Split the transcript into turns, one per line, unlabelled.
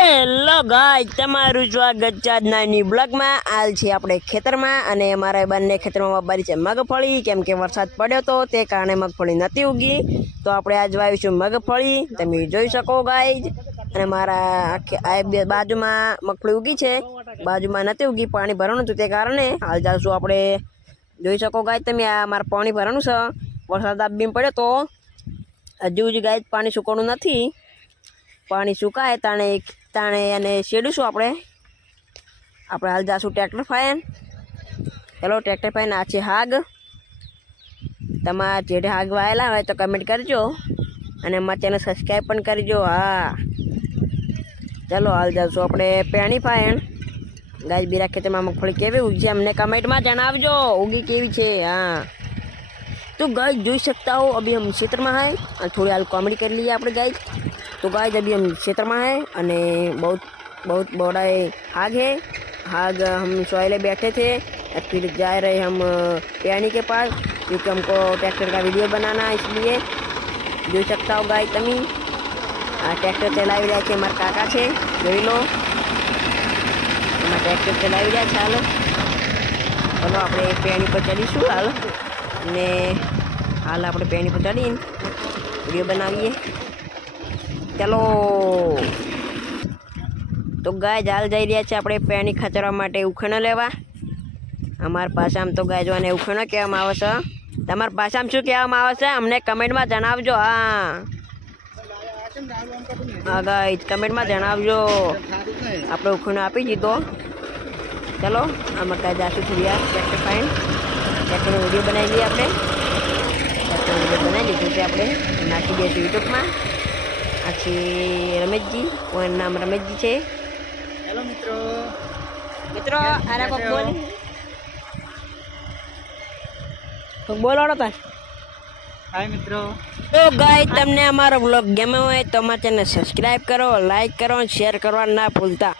Hello ગાય તમારું સ્વાગત છે આજના ન્યુ બ્લોગમાં હાલ છે આપણે ખેતરમાં અને મારા બંને ખેતરમાં વાપરી છે મગફળી, કેમ કે વરસાદ પડ્યો તો તે કારણે મગફળી નથી ઉગી. તો આપણે આજ વાવીશું મગફળી. તમે જોઈ શકો ગાય અને મારા આખે- બાજુમાં મગફળી ઉગી છે. બાજુમાં નથી ઉગી, પાણી ભરવાનું હતું તે કારણે. હાલ ચાલશું આપણે. જોઈ શકો ગાય તમે, આ મારે પાણી ભરવાનું છે. વરસાદ આબીમ પડ્યો તો. હજુ હજુ ગાય પાણી સુકવાનું નથી. પાણી સુકાય, તાણે તાણે અને શેડીશું આપણે? આપણે હાલ જાશું ટ્રેક્ટર ફાયન. ચલો, ટ્રેક્ટર ફાઈન આ છે હાગ. તમારા જેઠે હાગ વાયેલા હોય તો કમેન્ટ કરજો અને અમારા ચેનલ સબસ્ક્રાઈબ પણ કરજો. હા. ચલો, હાલ જાશું આપણે પેણી ફાયન. ગાય બીરા ખેતરમાં મગફળી કેવી ઉગી અમને કમેન્ટમાં જણાવજો. ઉગી કેવી છે? હા. तो गाइस જોઈ सकता हो अभी हम क्षेत्र में हैं और थोड़ी हाल कॉमेडी कर लिए આપણે गाइस तो गाइस अभी हम क्षेत्र में हैं અને बहुत बहुत बड़ा है आग है आग हम सोयले बैठे थे और फिर जा रहे हम पियानी के पास क्योंकि हमको ट्रैक्टर का वीडियो बनाना है इसलिए જોઈ सकता हो गाइस તમે આ ટ્રેક્ટર ચલાવી રહ્યા છે મારા કાકા છે જોઈ લો એમાં ટ્રેક્ટર ચલાવી રહ્યા છે હાલ ચલો આપણે પેણી પર ચડીશું હાલ અને હાલ આપણે પેણી પર ચડીને વીડિયો બનાવીએ. ચાલો. તો ગાય હાલ જઈ રહ્યા છે આપણે પેણી ખચરવા માટે ઉખેણો લેવા. અમારા પાસામાં તો ગાય જોવાને ઉખણો કહેવામાં આવે છે. તમારા ભાષામાં શું કહેવામાં આવે છે? અમને કમેન્ટમાં જણાવજો, હા. હા ગાય કમેન્ટમાં જણાવજો. આપણે ઉખણો આપી દીધો. ચલો, આમાં કાંઈ જાશું થોડી વાર ટ્રેક્ટર ફાઇન વીડિયો બનાવી લઈએ આપણે. વીડિયો બનાવી લીધું છે આપણે. નાખી દઈએ છીએ યુટ્યુબમાં. આ છે રમેશજી. કોઈનું નામ રમેશજી છે.
હેલો મિત્રો.
મિત્રો આરા પગ બોલ? પગ બોલો તાર
હાય મિત્રો.
તો ગાય તમને અમારો વ્લોગ ગમ્યો હોય તો અમારા ચેનલ સબસ્ક્રાઈબ કરો લાઈક કરો શેર કરવા ના ભૂલતા.